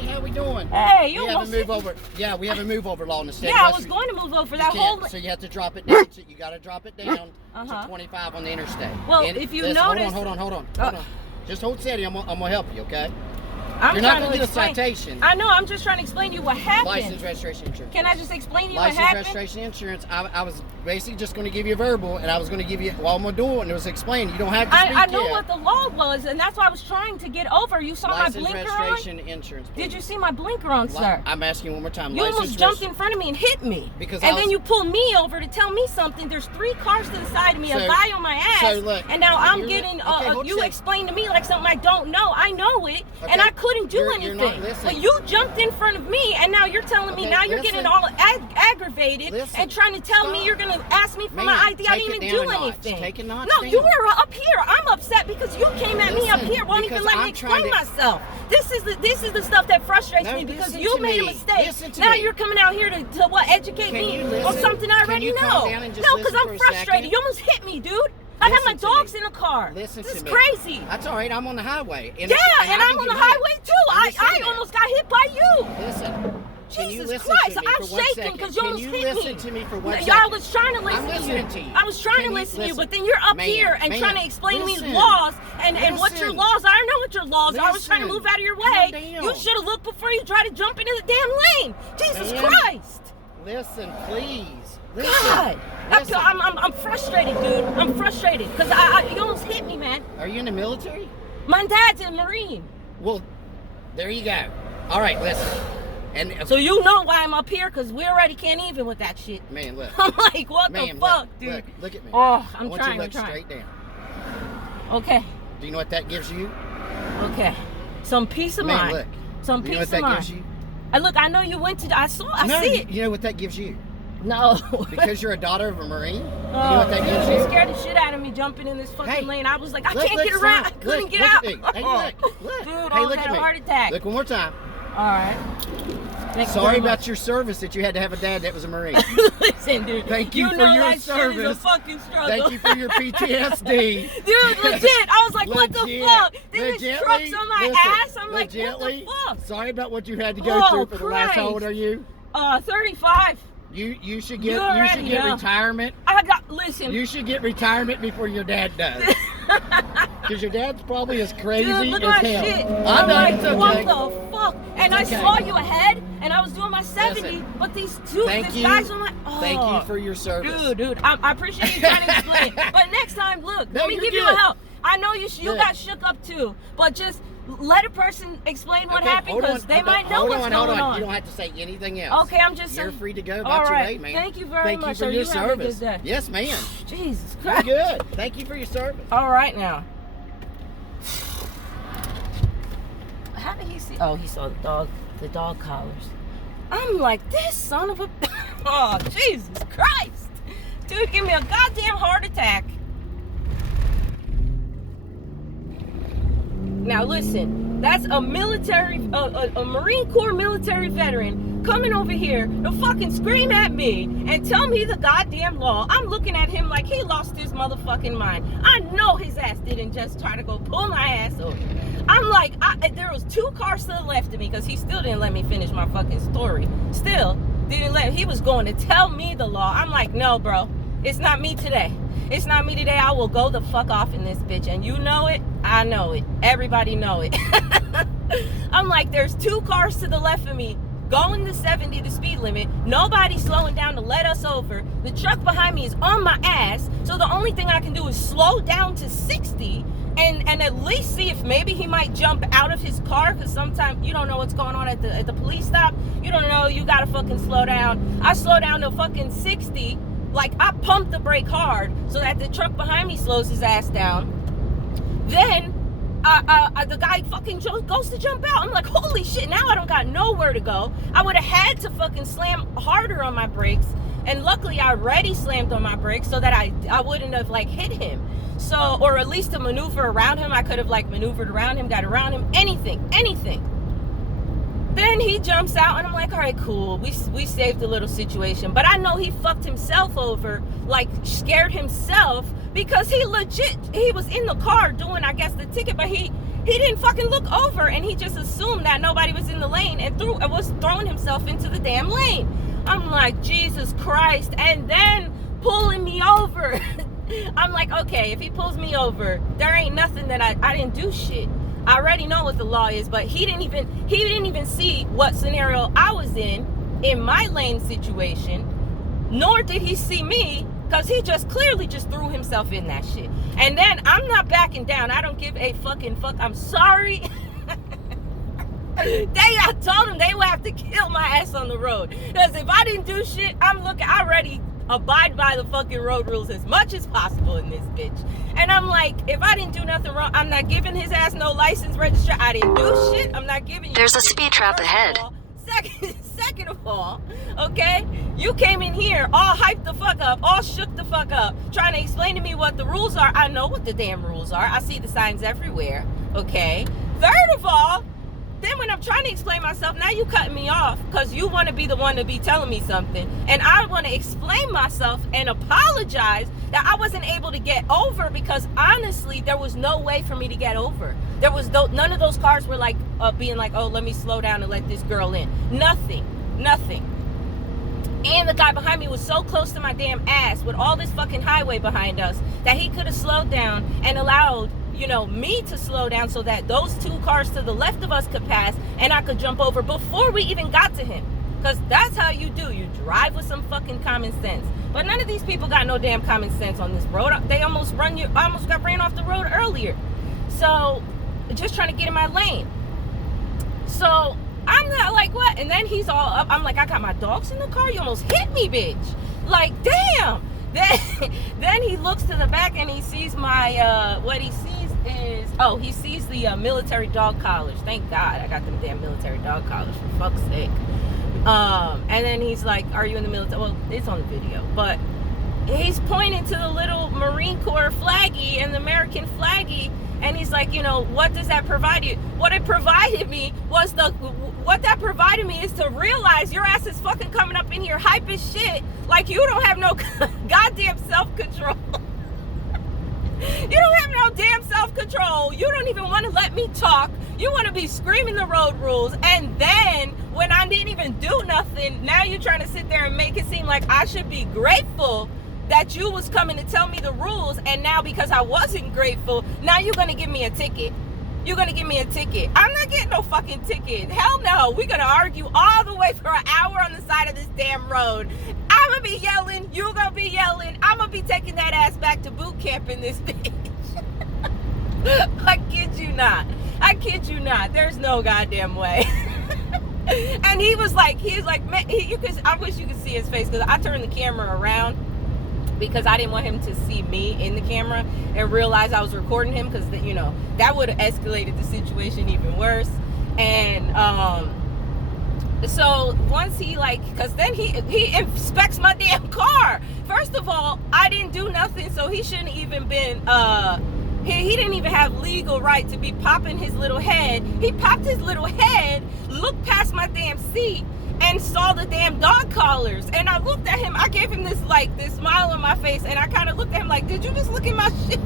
Hey, how we doing? Hey, you we have almost a move over. Yeah, we have a move over law in the state. Yeah, I was going to move over that whole. So you have to drop it down. You got to drop it down Uh-huh. to 25 on the interstate. Well, if you notice, hold on. Just hold steady. I'm gonna help you, okay? I'm You're trying not gonna to get a explain. citation. I know. I'm just trying to explain to you what happened. License, registration, insurance. Can I just explain to you License, what happened? registration, insurance. I was basically just going to give you a verbal, and I was going to give you while I'm doing it, and it was explained. You don't have to speak I know yet. what the law was, and that's why I was trying to get over. You saw License, my blinker registration, on? insurance. Please. Did you see my blinker on, sir? I'm asking you one more time. You License, almost jumped in front of me and hit me. Because and then you pulled me over to tell me something. There's 3 cars to the side of me, a guy on my ass. So look, and now I'm getting, you explained to me like something I don't know. I know it, and I couldn't do anything. You're not listening. But you jumped in front of me, and now you're telling me, now you're getting all aggravated and trying to tell me you're going to ask me for my ID. I didn't even do anything. Take a notch No, down. you were up here. I'm upset because you came at me up here. Won't even let me explain myself. This is the stuff that frustrates me because you made a mistake. Now you're coming out here to what, educate me on something I already know. No, because I'm frustrated. You almost hit me, dude. I have my dogs in the car. This is crazy. That's all right. I'm on the highway. And I'm on the highway too. I almost got hit by you. Listen. Jesus Christ, I'm shaking because you almost hit me. Listen to me for 1 second. I was trying to listen I'm listening to you. I was trying to listen to you, but then you're up here and trying to explain to me laws and what your laws are. I know what your laws are. I was trying to move out of your way. You should have looked before you tried to jump into the damn lane. Jesus Christ. Listen, please. God, I'm frustrated, dude. I'm frustrated because you almost hit me, man. Are you in the military? My dad's a Marine. Well, there you go. All right, listen. And so you know why I'm up here, because we already can't even with that shit. Man, look. I'm like, what the fuck, dude? Look at me. Oh, I want you to look straight down. Okay. Do you know what that gives you? Okay. Some peace of mind. Look. Some peace of mind. Do you know what that gives you? Look, I know you went to. I see it. You know what that gives you? No. Because you're a daughter of a Marine? You know what that gives you? You scared the shit out of me jumping in this fucking lane. I was like, I can't get around. I couldn't get out. Hey, look. Dude, hey, look I had at a heart attack. Look one more time. All right. Sorry about your service that you had to have a dad that was a Marine. Listen, dude. Thank you for your service. Shit is a fucking struggle. Thank you for your PTSD. Dude, legit. I was like, what the fuck? Then this truck's on my ass. I'm like, what the fuck? Sorry about what you had to go through for the last. How old are you? 35. You should get retirement. Listen. You should get retirement before your dad does. Because your dad's probably as crazy look as at hell. Shit. I know, like, it's okay. What the fuck? And I saw you ahead, and I was doing my 70, but these guys on my. Oh, thank you for your service. Dude, I appreciate you trying to explain. But next time, look, let me give you a help. I know you got shook up too, but just let a person explain what happened, because they might know what's going on. You don't have to say anything else. Okay, I'm just saying. You're free to go about your way, man. Thank you very much. Thank you for your service. Yes, ma'am. Jesus Christ. You're good. Thank you for your service. All right now. How did he see? Oh, he saw the dog collars. I'm like, this son of a. Oh, Jesus Christ. Dude, give me a goddamn heart attack. Now listen, that's a military, a Marine Corps military veteran coming over here to fucking scream at me and tell me the goddamn law. I'm looking at him like he lost his motherfucking mind. I know his ass didn't just try to go pull my ass over. I'm like, there was 2 cars to the left of me, because he still didn't let me finish my fucking story. Still didn't let. He was going to tell me the law. I'm like, no, bro, it's not me today. It's not me today. I will go the fuck off in this bitch. And you know it. I know it. Everybody know it. I'm like, there's 2 cars to the left of me going to 70, the speed limit. Nobody's slowing down to let us over. The truck behind me is on my ass. So the only thing I can do is slow down to 60 and at least see if maybe he might jump out of his car, because sometimes you don't know what's going on at the police stop. You don't know. You got to fucking slow down. I slow down to fucking 60. Like, I pumped the brake hard so that the truck behind me slows his ass down. Then the guy fucking goes to jump out. I'm like, holy shit, now I don't got nowhere to go. I would have had to fucking slam harder on my brakes. And luckily I already slammed on my brakes so that I wouldn't have like hit him. So, or at least to maneuver around him. I could have like maneuvered around him, got around him, anything. Then he jumps out and I'm like, all right, cool. We saved a little situation. But I know he fucked himself over, like scared himself, because he was in the car doing, I guess, the ticket, but he He didn't fucking look over, and he just assumed that nobody was in the lane and was throwing himself into the damn lane. I'm like, Jesus Christ. And then pulling me over. I'm like, okay, if he pulls me over, there ain't nothing that I didn't do shit. I already know what the law is, but he didn't even see what scenario I was in my lane situation, nor did he see me, because he just clearly just threw himself in that shit. And then I'm not backing down. I don't give a fucking fuck. I'm sorry. I told them they would have to kill my ass on the road, because if I didn't do shit, I already abide by the fucking road rules as much as possible in this bitch. And I'm like, if I didn't do nothing wrong, I'm not giving his ass no license register. I didn't do shit. I'm not giving you. There's a speed trap ahead. Second of all, okay, you came in here all hyped the fuck up, all shook the fuck up, trying to explain to me what the rules are. I know what the damn rules are. I see the signs everywhere, okay? Third of all, then when I'm trying to explain myself, now you cutting me off because you want to be the one to be telling me something. And I want to explain myself and apologize that I wasn't able to get over, because honestly, there was no way for me to get over. There was none of those cars were like being like, oh, let me slow down and let this girl in. Nothing. And the guy behind me was so close to my damn ass with all this fucking highway behind us that he could have slowed down and allowed, me to slow down so that those two cars to the left of us could pass and I could jump over before we even got to him. Because that's how you do. You drive with some fucking common sense. But none of these people got no damn common sense on this road. They almost got ran off the road earlier. So, just trying to get in my lane. So, I'm not like, what? And then he's all up. I'm like, I got my dogs in the car? You almost hit me, bitch. Like, damn. Then he looks to the back and he sees my, what he sees is, he sees the military dog collars. Thank God I got them damn military dog collars, for fuck's sake. And then he's like, are you in the military? Well, it's on the video, but he's pointing to the little Marine Corps flaggy and the American flaggy, and he's like, what does that provide you? What that provided me is to realize your ass is fucking coming up in here hype as shit, like you don't have no goddamn self-control. You don't have no damn self-control. You don't even want to let me talk. You want to be screaming the road rules. And then when I didn't even do nothing, now you're trying to sit there and make it seem like I should be grateful that you was coming to tell me the rules. And now because I wasn't grateful, now you're going to give me a ticket. You're going to give me a ticket. I'm not getting no fucking ticket. Hell no. We're going to argue all the way for an hour on the side of this damn road. I'm going to be yelling. You're going to be yelling. I'm going to be taking that ass back to boot camp in this bitch. I kid you not. There's no goddamn way. And he's like, man, I wish you could see his face, because I turned the camera around because I didn't want him to see me in the camera and realize I was recording him, because that would have escalated the situation even worse. And so once because then he inspects my damn car. First of all, I didn't do nothing, so he shouldn't even been he didn't even have legal right to be popping his little head. He popped his little head, looked past my damn seat, and saw the damn dog collars. And I looked at him, I gave him this smile on my face, and I kind of looked at him like, did you just look at my shit?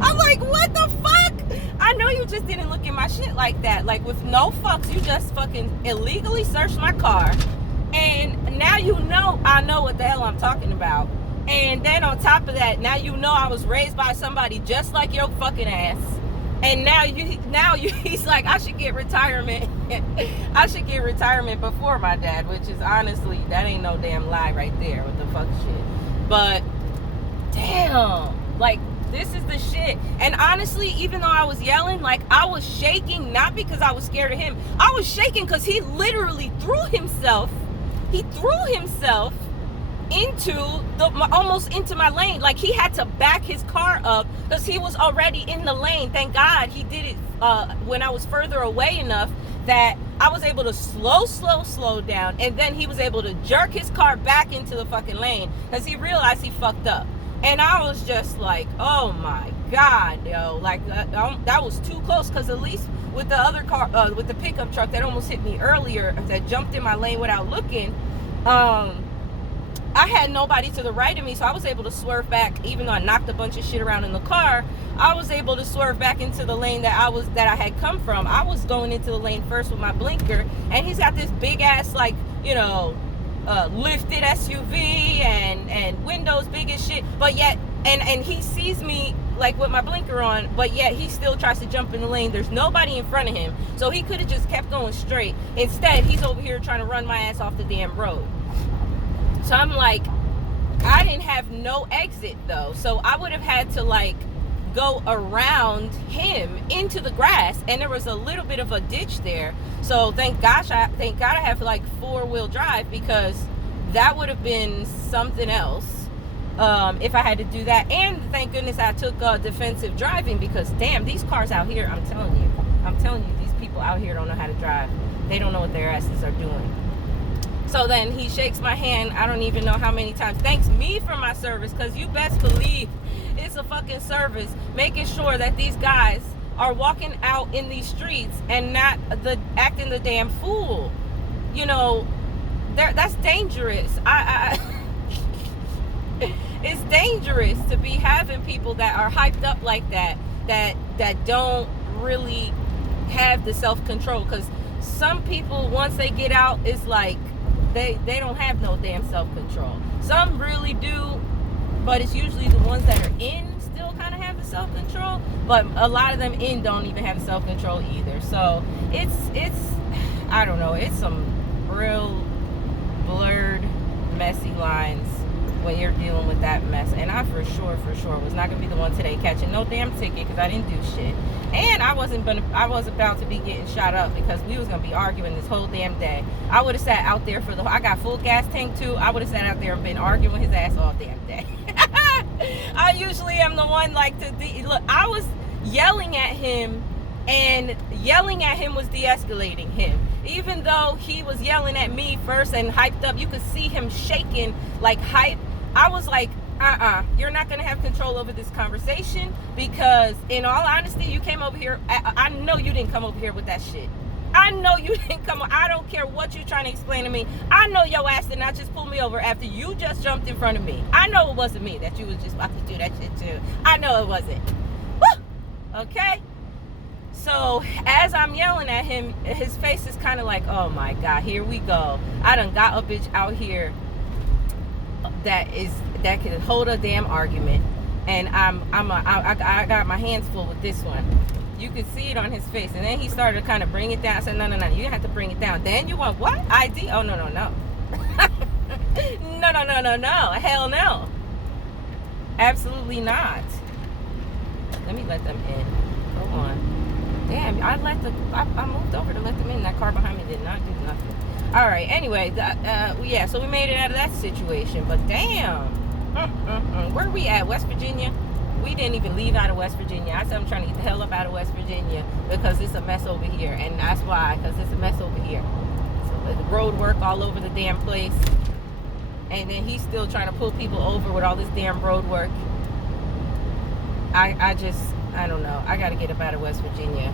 I'm like, what the fuck? I know you just didn't look at my shit like that. Like, with no fucks, you just fucking illegally searched my car. And now I know what the hell I'm talking about. And then on top of that, now I was raised by somebody just like your fucking ass. And now he's like, I should get retirement. I should get retirement before my dad, which is honestly, that ain't no damn lie right there. What the fuck shit. But damn, this is the shit. And honestly, even though I was yelling, I was shaking, not because I was scared of him. I was shaking because he literally threw himself almost into my lane. He had to back his car up because he was already in the lane. Thank God he did it when I was further away enough that I was able to slow down, and then he was able to jerk his car back into the fucking lane because he realized he fucked up. And I was just like, oh my God, yo, that was too close, because at least with the other car, with the pickup truck that almost hit me earlier, that jumped in my lane without looking, I had nobody to the right of me, so I was able to swerve back. Even though I knocked a bunch of shit around in the car, I was able to swerve back into the lane that I had come from. I was going into the lane first with my blinker, and he's got this big ass, like, you know, lifted SUV and windows big as shit, but yet and he sees me like with my blinker on, but yet he still tries to jump in the lane. There's nobody in front of him, so he could have just kept going straight. Instead, he's over here trying to run my ass off the damn road. So I'm like, I didn't have no exit though, so I would have had to like go around him into the grass, and there was a little bit of a ditch there. So thank God I have like 4-wheel drive, because that would have been something else if I had to do that. And thank goodness I took defensive driving, because damn, these cars out here, I'm telling you, these people out here don't know how to drive. They don't know what their asses are doing. So then he shakes my hand, I don't even know how many times, thanks me for my service, because you best believe it's a fucking service, making sure that these guys are walking out in these streets and not acting the damn fool. You know, that's dangerous. It's dangerous to be having people that are hyped up like that don't really have the self-control, because some people, once they get out, it's like they don't have no damn self-control. Some really do, but it's usually the ones that are in still kind of have the self-control, but a lot of them in don't even have the self-control either. So it's I don't know, it's some real blurred, messy lines when you're dealing with that mess. And I for sure was not gonna be the one today catching no damn ticket, because I didn't do shit. And I was about to be getting shot up, because we was gonna be arguing this whole damn day. I would have sat out there I got full gas tank too. I would have sat out there and been arguing with his ass all damn day. I usually am the one like look, I was yelling at him, and yelling at him was de-escalating him. Even though he was yelling at me first and hyped up, you could see him shaking like hype. I was like, you're not gonna have control over this conversation, because in all honesty, you came over here, I know you didn't come over here with that shit. I know you didn't come. I don't care what you're trying to explain to me. I know your ass did not just pull me over after you just jumped in front of me. I know it wasn't me that you was just about to do that shit to. I know it wasn't. Woo! Okay? So as I'm yelling at him, his face is kind of like, oh my God, here we go. I done got a bitch out here that can hold a damn argument, and I got my hands full with this one. You could see it on his face. And then he started to kind of bring it down. I said, no, you have to bring it down. Then you want what? ID? Oh, no. no. Hell no. Absolutely not. Let me let them in. Hold on. Damn, I moved over to let them in. That car behind me did not do nothing. All right, anyway, yeah, so we made it out of that situation. But damn. Where are we at? West Virginia? We didn't even leave out of West Virginia. I said I'm trying to get the hell up out of West Virginia, because it's a mess over here. And that's why, because it's a mess over here. So the road work all over the damn place. And then he's still trying to pull people over with all this damn road work. I don't know. I got to get up out of West Virginia.